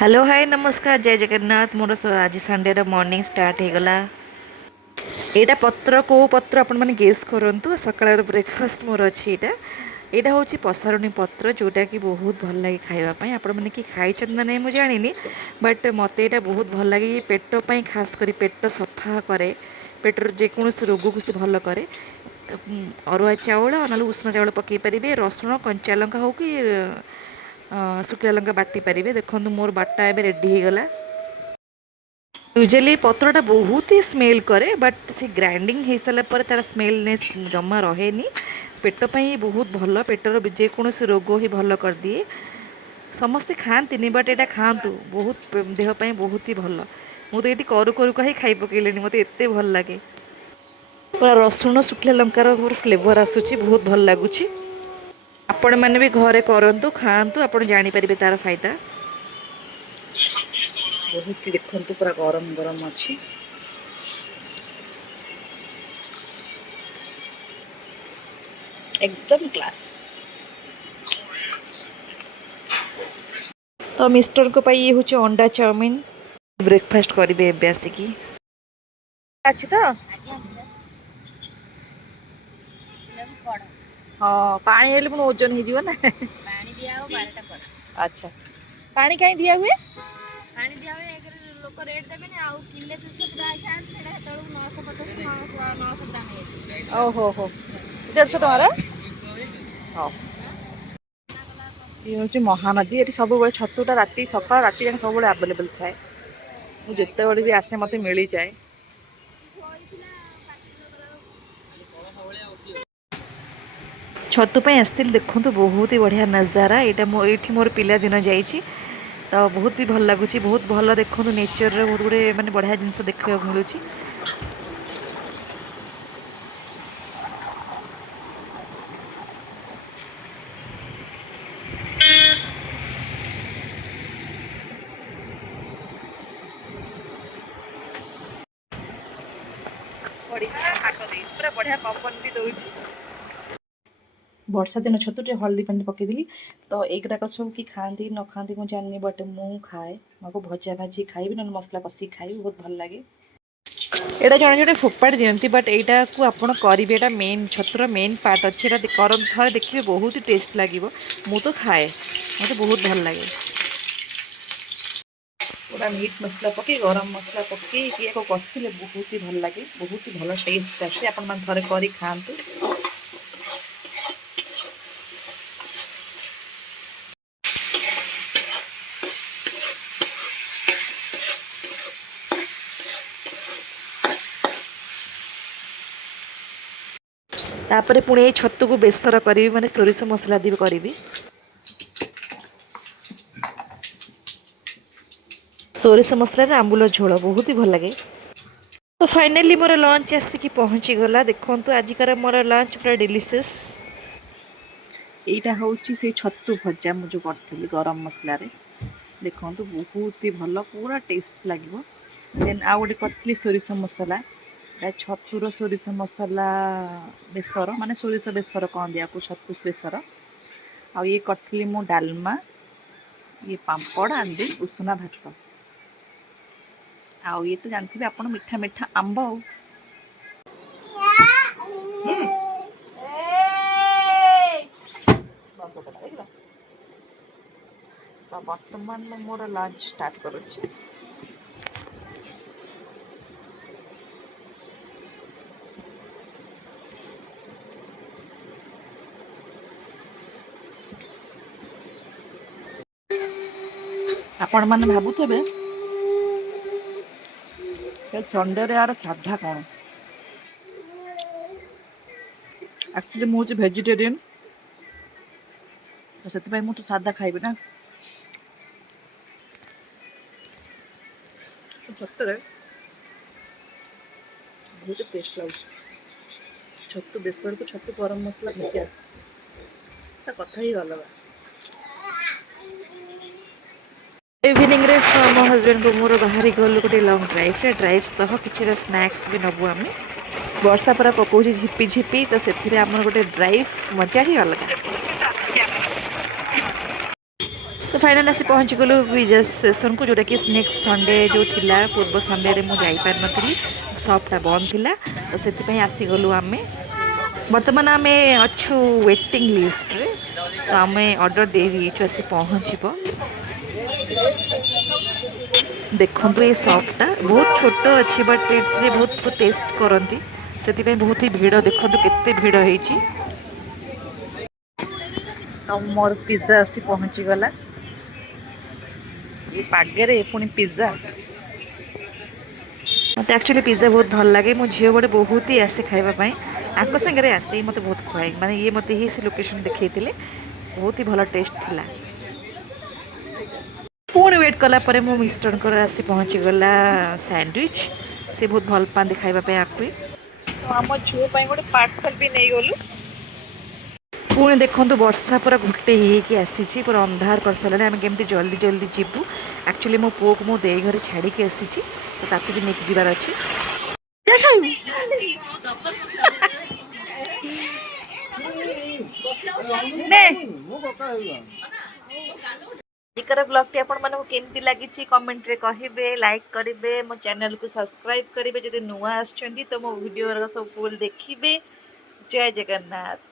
Hello hi नमस्कार जय जगन्नाथ मोर आज संडे मॉर्निंग स्टार्ट हो गला। एटा पत्र को पत्र आपण माने गेस करंतु सकाळ ब्रेकफास्ट मोर अछि एटा हूँ पसारुणी पत्र जोटा कि बहुत भल लगे खावाई आपण मैंने कि खाई ना नहीं मुझे जानी बट मत यहाँ बहुत भल लगे पेट पर खास कर पेट सफा करे पेटर जेकोसी रोग को से भल करे। अरुआ चाउल ना उष्ण चाउल पकई पारे रसुण कंचा लंका हो कि शुक्ला लंका बाटी पारे। देखो मोर बाटा एवं रेडी हो गला। यूजुअली पत्रटा बहुत ही स्मेल करे बट से ग्राइंडिंग हो सारा पर तार स्मेलनेस जमा रहे पेट पर बहुत भल पेटर जेकोसी रोग ही भल कर दिए। समस्ते खाती बट यहाँ खातु बहुत देहपाई बहुत ही भल। मुझे ये करू करू कहीं खाई पकईले मत एत भल लगे पूरा रसुण शुक्ला लंकार फ्लेवर आसूची बहुत भल लगुच। आपण मैंने भी घरे करूँ खातु आप जापर तार फायदा बहुत ही देखु पूरा गरम गरम अच्छी। एकदम क्लास। तो मिस्टर को पाई ये हूँ अंडा चाउमिन ब्रेकफास्ट करेंगे एवं आसिकी अच्छी तो हाँ पानी हेल्ले पुणी ओजन हो ना पानी दिया हो 12टा पर। अच्छा पानी कहीं दिया हुए पानी दिया हुए एक लोक रेट देबे ने आ किले तुछ पूरा आइया सेडा हेतळु 950 900 ग्राम हे ओहो हो 150 टकार हां ये हूँ महानदी ये सब छतुटा राति सकाल राति जाए सब आवेलेबल थाए मुझे भी आसे मत मिल जाए। छतुपाई आसती देखो तो बहुत ही बढ़िया नज़ारा यहाँ ये मोर पिला दिन जाइए तो बहुत ही भल लगुच बहुत भल देखो नेचर बहुत गुड़े मानते बढ़िया जिनस देखा मिलूँ। पूरा बढ़िया पवन भी दौर वर्षा दिन छतुटे हल्दी पानी पकईदेली तो एगुड़ाक सब कि खाती न खाती मुझे जानी बट मु खाए मको भजा भाजी खाइबी ना मसला कषि खाइबी बहुत भल लगे। एटा जड़े जड़े फोपाड़ी दिखती बट यहाँ को आपड़ करेंगे यहाँ मेन छतुर मेन पार्ट अच्छे थे देखिए बहुत ही टेस्ट लगे मु तो खाए मत बहुत भल लगे पूरा मीट मसला पकई गरम मसला पकई कषिले बहुत ही भल लगे बहुत ही भल टेस्ट आसे आपण थे कर खातु। तापर पुणी ये छतु को बेसर करी माने सोरिष मसला दी करी सोरिष मसला आंबुल झोल बहुत ही भल लगे। तो फाइनली मोर लंच आसिक पहुँची गला देखु आजिकार मोर लंच पूरा डिलीशियस यहाँ हूँ से छतु भजा मुझे करी गरम मसलार देखु बहुत ही भल पूरा टेस्ट लगे। देन आउ गोटे करी सोरिष मसला छतुर सोरिष मसला बेसर माने सोरिष बेसर कहते आपको छतु बेसर आ ये करी मु डालमा ये पापड़ आंदी उषुना भात आउ ये तो जानते आप मीठा मीठा आंब तो बर्तमान मोर लंच स्टार्ट करुच्ची। आपण मैंने भावुथे संडे यार साधा कौन एक्चुअली मुझे वेजिटेरियन तो से मुझे साधा खाइबी ना तो सतरे बहुत टेस्ट लगे छतु बेसर को छतु गरम मसला भजा कथा ही अलग। इवनिंग रे मो हजबैंड को मोर बाहरी गलु गोटे लंग ड्राइव सह कि स्नैक्स भी नबू आम वर्षा पूरा पकाऊँ झिपी झिपी तो से आम गोटे ड्राइव मजा ही अलग। तो फाइनाल आसी पहुँची गलु विजय स्टेशन को जोटा कि नेक्स्ट संडे जो थिला पूर्व संडे रे मु जाई पार नथिली शॉपटा बंद थिला तो सेति पई आसी गलु आमे वर्तमान आमे अच्छु वेटिंग लिस्ट रे तो आमे ऑर्डर दे दी आसी पहुँचब देखंतु ये शॉपटा बहुत छोट अच्छी बट ये बहुत टेस्ट करती से बहुत ही भीड़ देखो केते भीड़ होती मोर पिज्जा आसी पहुँची गला ये पागे पुणी पिज्जा मत एक्चुअली पिज्जा बहुत भल लगे मो झील बड़े बहुत ही आसे खावाई आक सागर आसे मत बहुत खुआई माने ये मत ही से लोकेशन देखते बहुत ही भल टेस्ट थिला पुणी वेट कलापर मो मिस्टर आसी पहुँची गला सैंडविच से बहुत भल पाते खावाई आपको तो आम झील गोटे पार्सल भी नहीं गलु पुणी देखो वर्षा पूरा घोटे होगी आसी पूरा अंधार कर सारे आम केमी जल्दी जल्दी जीवु एक्चुअली मो पुओ को मो दे घर छाड़ी आसी तो ताकू भी नहीं जीवार अच्छी आजिकर ब्लॉग टी आपण मानक केमती लगी कमेंट रे कहिबे लाइक करिवे मो चैनल को सब्सक्राइब करिवे जदि नुआ आछंती तो मो वीडियो सब फुल देखिबे जय जगन्नाथ।